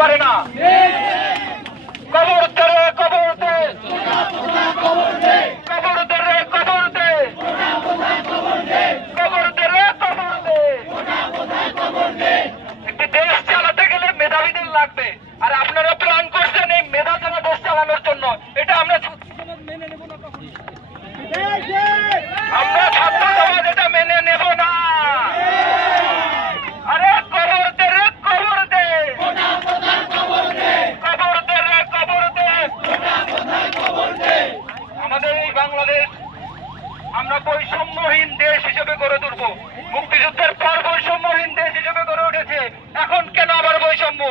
পারে না। কবর দে রে কবর দে, কবর দে রে কবর দে, কবর দে রে কবর দে। একটি দেশ চালাতে গেলে মেধাবীদের লাগবে, আর আপনারা প্ল্যান করছেন এই মেধা ছাড়া দেশ চালানোর জন্য। এটা আমরা মেনে নেব না, আমরা ছাত্র সমাজ এটা মেনে নেব না। আরে কবর দে রে কবর দে, কবর দে রে কবর দে। আমাদের এই বাংলাদেশ আমরা বৈষম্যহীন দেশ হিসেবে গড়ে তুলব। মুক্তিযুদ্ধের পর বৈষম্যহীন দেশ হিসেবে গড়ে উঠেছে, এখন কেন আবার বৈষম্য?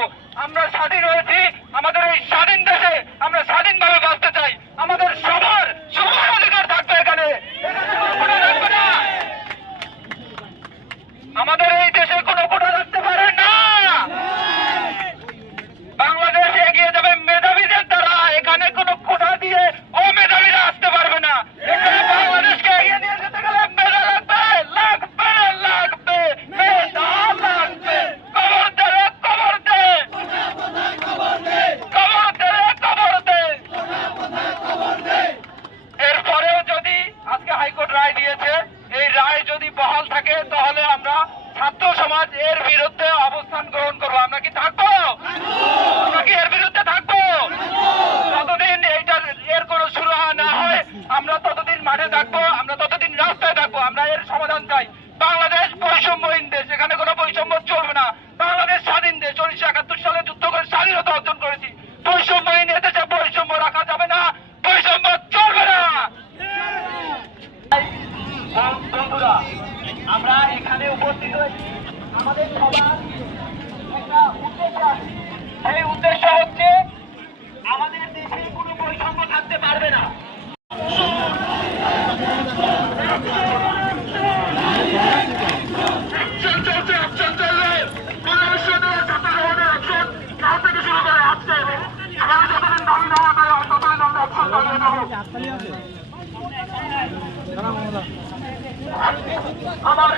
আমরা স্বাধীন হয়েছি, আমাদের এই স্বাধীন দেশে আমরা স্বাধীনভাবে বাঁচতে চাই। আমাদের সবার সবার অধিকার থাকবে এখানে, আমাদের এই দেশে কোনো কোটা রাখতে পারে না। বাংলাদেশ এগিয়ে যাবে মেধাবীদের দ্বারা, এখানে কোনো কোটা দিয়ে অমেধাবীরা আসতে পারবে না। এখানে বাংলাদেশকে এগিয়ে নিয়ে যেতে গেলে মেধা লাগবে, লাগবে লাগবে, মেধা লাগবে। কবর দে রে কবর দে, কবর দে রে কবর দে। এরপরেও যদি আজকে হাইকোর্ট রায় দিয়েছে, এই রায় যদি বহাল থাকে তাহলে আমরা ছাত্র সমাজ এর বিরুদ্ধে অবস্থান গ্রহণ করবো। আমরা কি থাকবো? আমরা কি এর বিরুদ্ধে থাকবো? যতদিন এইটার এর কোনো শুরু না হয় আমরা ততদিন মাঠে থাকবো, আমরা ততদিন রাস্তায় থাকবো। আমরা এর সমাধান চাই। বাংলাদেশ বৈষম্যহীন দেশ, এখানে কোনো বৈষম্য চলবে না। বাংলাদেশ স্বাধীন দেশ, 1971 সালে যুদ্ধ করে স্বাধীনতা অর্জন করেছি। বৈষম্যহীন এদেশে বৈষম্য রাখা যাবে না, বৈষম্য চলবে না। বন্ধুরা, আমরা এখানে উপস্থিত হয়েছি আমাদের সবার একটা উদ্দেশ্য আছে। সেই উদ্দেশ্য হচ্ছে আমাদের দেশে কোনো বৈষম্য থাকতে পারবে না। আমার